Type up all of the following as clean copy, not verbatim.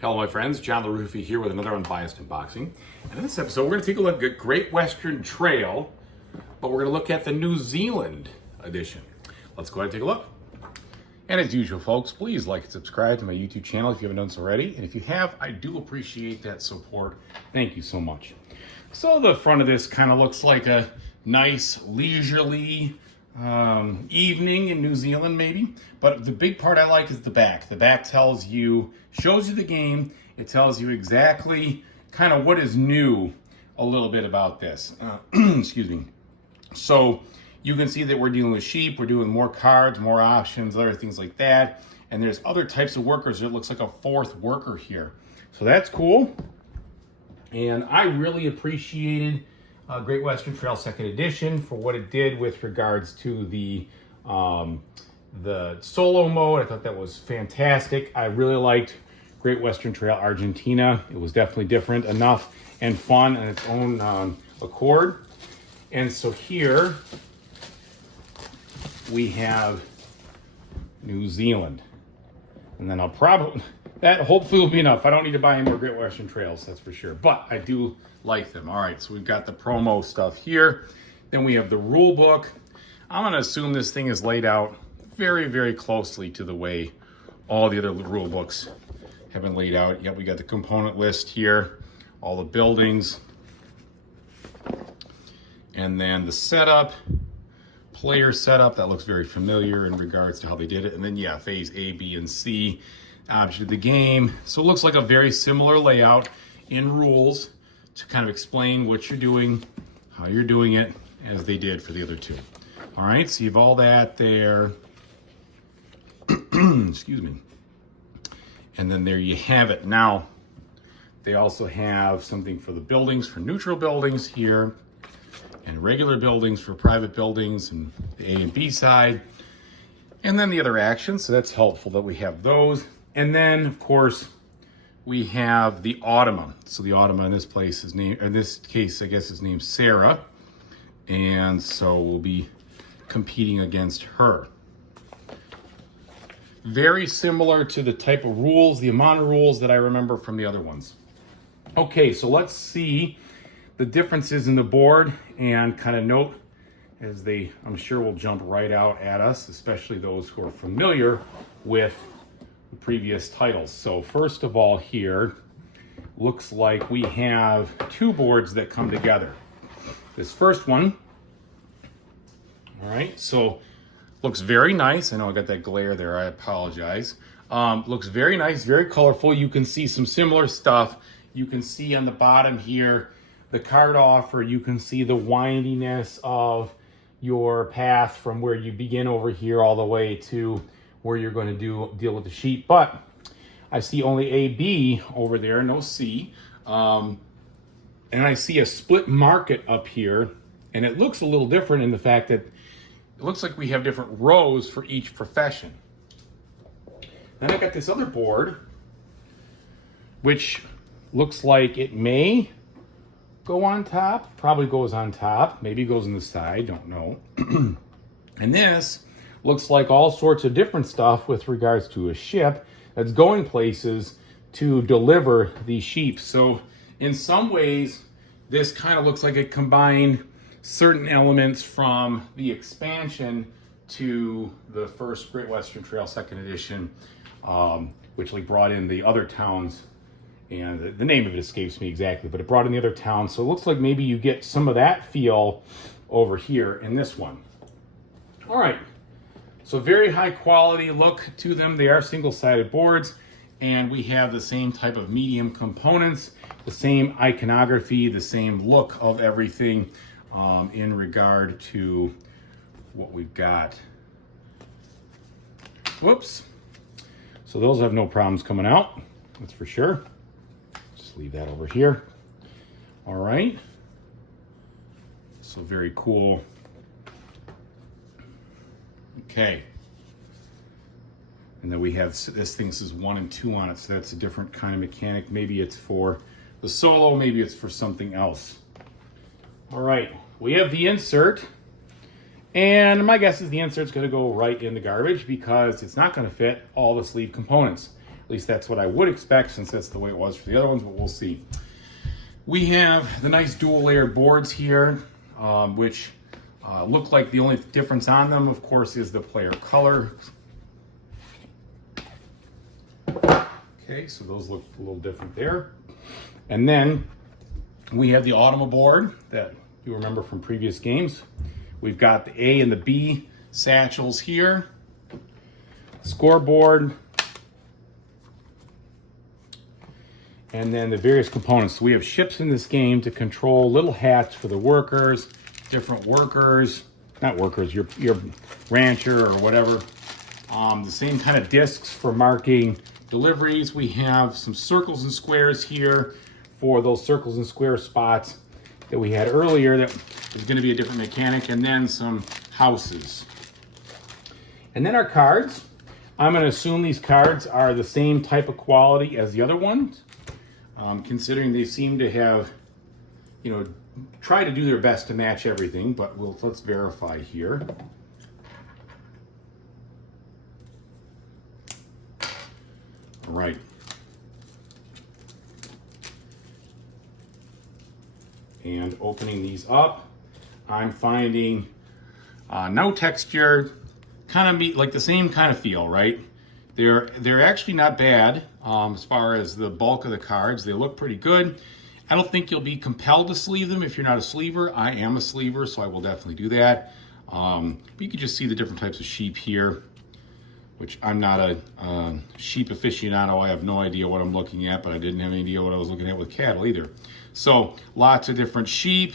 Hello my friends, John LaRuffa here with another Unbiased unboxing. And in this episode we're going to take a look at Great Western Trail, but we're going to look at the New Zealand edition. Let's go ahead and take a look. And as usual folks, please like and subscribe to my YouTube channel if you haven't done so already. And if you have, I do appreciate that support. Thank you so much. So the front of this kind of looks like a nice leisurely evening in New Zealand maybe, but the big part I like is the back. The back shows you the game. It tells you exactly kind of what is new a little bit about this. Excuse me. So you can see that we're dealing with sheep, we're doing more cards, more options, other things like that. And there's other types of workers. It looks like a fourth worker here. So that's cool. And I really appreciated Great Western Trail 2nd Edition for what it did with regards to the solo mode. I thought that was fantastic. I really liked Great Western Trail Argentina. It was definitely different enough and fun on its own accord. And so here we have New Zealand. And then I'll probably, that hopefully will be enough. I don't need to buy any more Great Western Trails, that's for sure. But I do like them. All right, so we've got the promo stuff here. Then we have the rule book. I'm going to assume this thing is laid out very, very closely to the way all the other rule books have been laid out. Yep, we got the component list here, all the buildings, and then the setup, player setup. That looks very familiar in regards to how they did it. And then, yeah, phase A, B, and C, object of the game. So it looks like a very similar layout in rules to kind of explain what you're doing, how you're doing it, as they did for the other two. All right, so you have all that there. Excuse me. And then there you have it. Now, they also have something for the buildings, for neutral buildings here, and regular buildings for private buildings, and the A and B side. And then the other actions, so that's helpful that we have those. And then, of course, we have the Automa. So the Automa in this place is named, in this case, I guess is named Sarah. And so we'll be competing against her. Very similar to the type of rules, the amount of rules that I remember from the other ones. Okay, so let's see the differences in the board and kind of note as they, I'm sure, will jump right out at us, especially those who are familiar with the previous titles. So first of all here, looks like we have two boards that come together. This first one, all right, so looks very nice. I know I got that glare there, I apologize. Looks very nice, very colorful. You can see some similar stuff. You can see on the bottom here, the card offer. You can see the windiness of your path from where you begin over here all the way to where you're going to deal with the sheep. But I see only A, B over there, no C. And I see a split market up here, and it looks a little different in the fact that it looks like we have different rows for each profession. Then I got this other board, which looks like it may go on top, probably goes on top, maybe goes on the side, don't know. And this looks like all sorts of different stuff with regards to a ship that's going places to deliver these sheep. So in some ways, this kind of looks like it combined certain elements from the expansion to the first Great Western Trail 2nd Edition, which like brought in the other towns, and the name of it escapes me exactly, but it brought in the other towns. So it looks like maybe you get some of that feel over here in this one. All right. So very high quality look to them. They are single-sided boards, and we have the same type of medium components, the same iconography, the same look of everything in regard to what we've got. Whoops. So those have no problems coming out, that's for sure. Just leave that over here. All right. So very cool. Okay. And then we have this thing says 1 and 2 on it, so that's a different kind of mechanic. Maybe it's for the solo, maybe it's for something else. All right, we have the insert, and my guess is the insert's going to go right in the garbage because it's not going to fit all the sleeve components. At least that's what I would expect since that's the way it was for the other ones, but we'll see. We have the nice dual layered boards here, which look like the only difference on them, of course, is the player color. Okay, so those look a little different there. And then we have the Automa board that you remember from previous games. We've got the A and the B satchels here. Scoreboard. And then the various components. So we have ships in this game to control little hats for the workers, different workers, not workers, your rancher or whatever. The same kind of discs for marking deliveries. We have some circles and squares here for those circles and square spots that we had earlier that is going to be a different mechanic, and then some houses. And then our cards. I'm going to assume these cards are the same type of quality as the other ones, considering they seem to have, you know, try to do their best to match everything, but let's verify here. All right. And opening these up, I'm finding no texture, kind of like the same kind of feel, right? They're actually not bad as far as the bulk of the cards. They look pretty good. I don't think you'll be compelled to sleeve them if you're not a sleever. I am a sleever, so I will definitely do that. But you can just see the different types of sheep here, which I'm not a sheep aficionado. I have no idea what I'm looking at, but I didn't have any idea what I was looking at with cattle either. So lots of different sheep.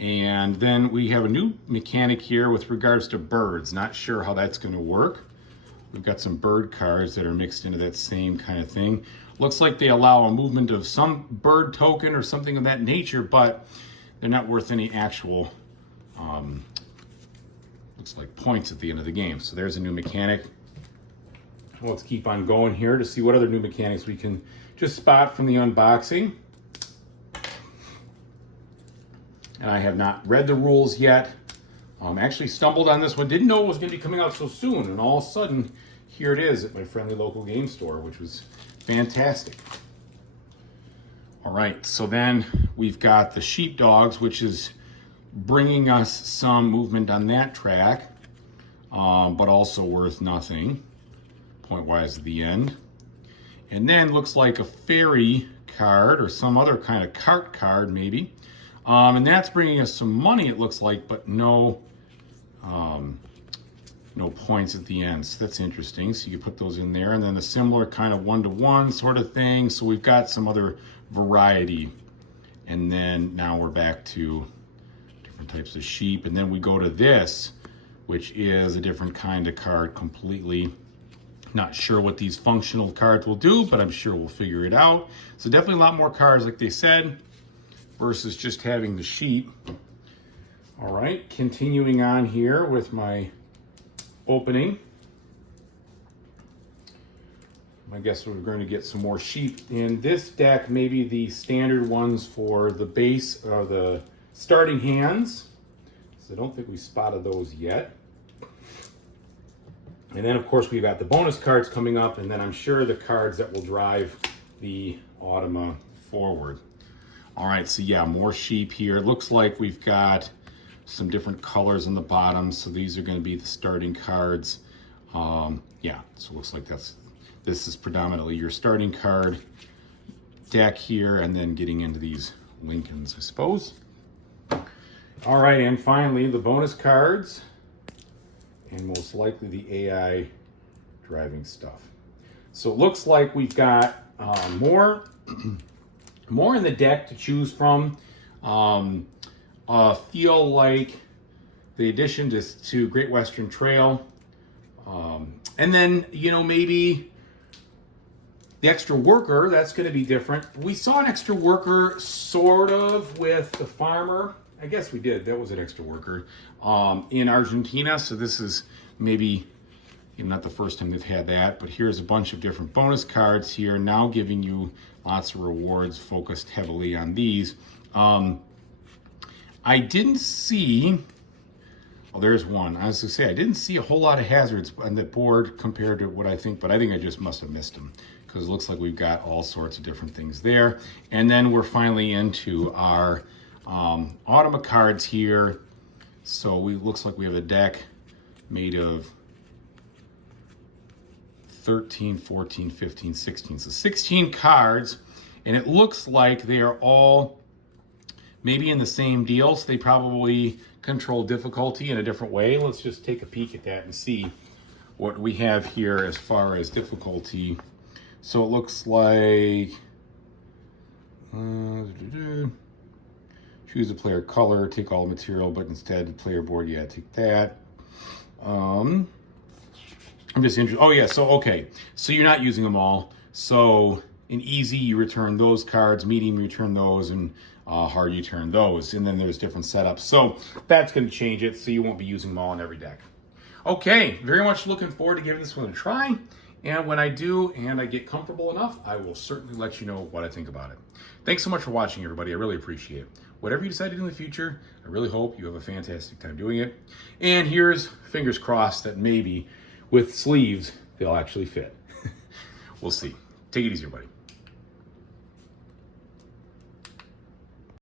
And then we have a new mechanic here with regards to birds. Not sure how that's going to work. We've got some bird cards that are mixed into that same kind of thing. Looks like they allow a movement of some bird token or something of that nature, but they're not worth any actual, looks like points at the end of the game. So there's a new mechanic. Let's keep on going here to see what other new mechanics we can just spot from the unboxing. And I have not read the rules yet. Actually stumbled on this one, didn't know it was going to be coming out so soon, and all of a sudden, here it is at my friendly local game store, which was fantastic. All right, so then we've got the sheepdogs, which is bringing us some movement on that track, but also worth nothing, point-wise at the end. And then looks like a fairy card or some other kind of cart card maybe. And that's bringing us some money, it looks like, but no points at the end. So that's interesting. So you can put those in there. And then a similar kind of one-to-one sort of thing. So we've got some other variety. And then now we're back to different types of sheep. And then we go to this, which is a different kind of card completely. Not sure what these functional cards will do, but I'm sure we'll figure it out. So definitely a lot more cards, like they said, versus just having the sheep. All right, continuing on here with my opening. I guess we're going to get some more sheep in this deck, maybe the standard ones for the base or the starting hands. So I don't think we spotted those yet. And then of course we've got the bonus cards coming up, and then I'm sure the cards that will drive the Automa forward. All right, so yeah, more sheep here. It looks like we've got some different colors on the bottom. So these are going to be the starting cards. Yeah, so it looks like this is predominantly your starting card deck here, and then getting into these Lincolns, I suppose. All right, and finally the bonus cards, and most likely the AI driving stuff. So it looks like we've got more in the deck to choose from. Feel like the addition to Great Western Trail. And then, you know, maybe the extra worker, that's going to be different. We saw an extra worker sort of with the farmer. I guess we did. That was an extra worker in Argentina. So this is maybe, you know, not the first time they've had that, but here's a bunch of different bonus cards here, now giving you lots of rewards focused heavily on these. I didn't see Oh, there's one. I was going to say, I didn't see a whole lot of hazards on the board compared to what I think, but I think I just must have missed them because it looks like we've got all sorts of different things there. And then we're finally into our Automa cards here. So looks like we have a deck made of 13, 14, 15, 16. So 16 cards, and it looks like they are all maybe in the same deal, so they probably control difficulty in a different way. Let's just take a peek at that and see what we have here as far as difficulty. So it looks like choose a player color, take all material, but instead the player board, yeah, take that. I'm just interested. Oh yeah, so okay, so you're not using them all. So in easy, you return those cards, medium, you return those, and hard, you turn those. And then there's different setups. So that's going to change it, so you won't be using them all in every deck. Okay, very much looking forward to giving this one a try. And when I do, and I get comfortable enough, I will certainly let you know what I think about it. Thanks so much for watching, everybody. I really appreciate it. Whatever you decide to do in the future, I really hope you have a fantastic time doing it. And here's fingers crossed that maybe with sleeves, they'll actually fit. We'll see. Take it easy, everybody.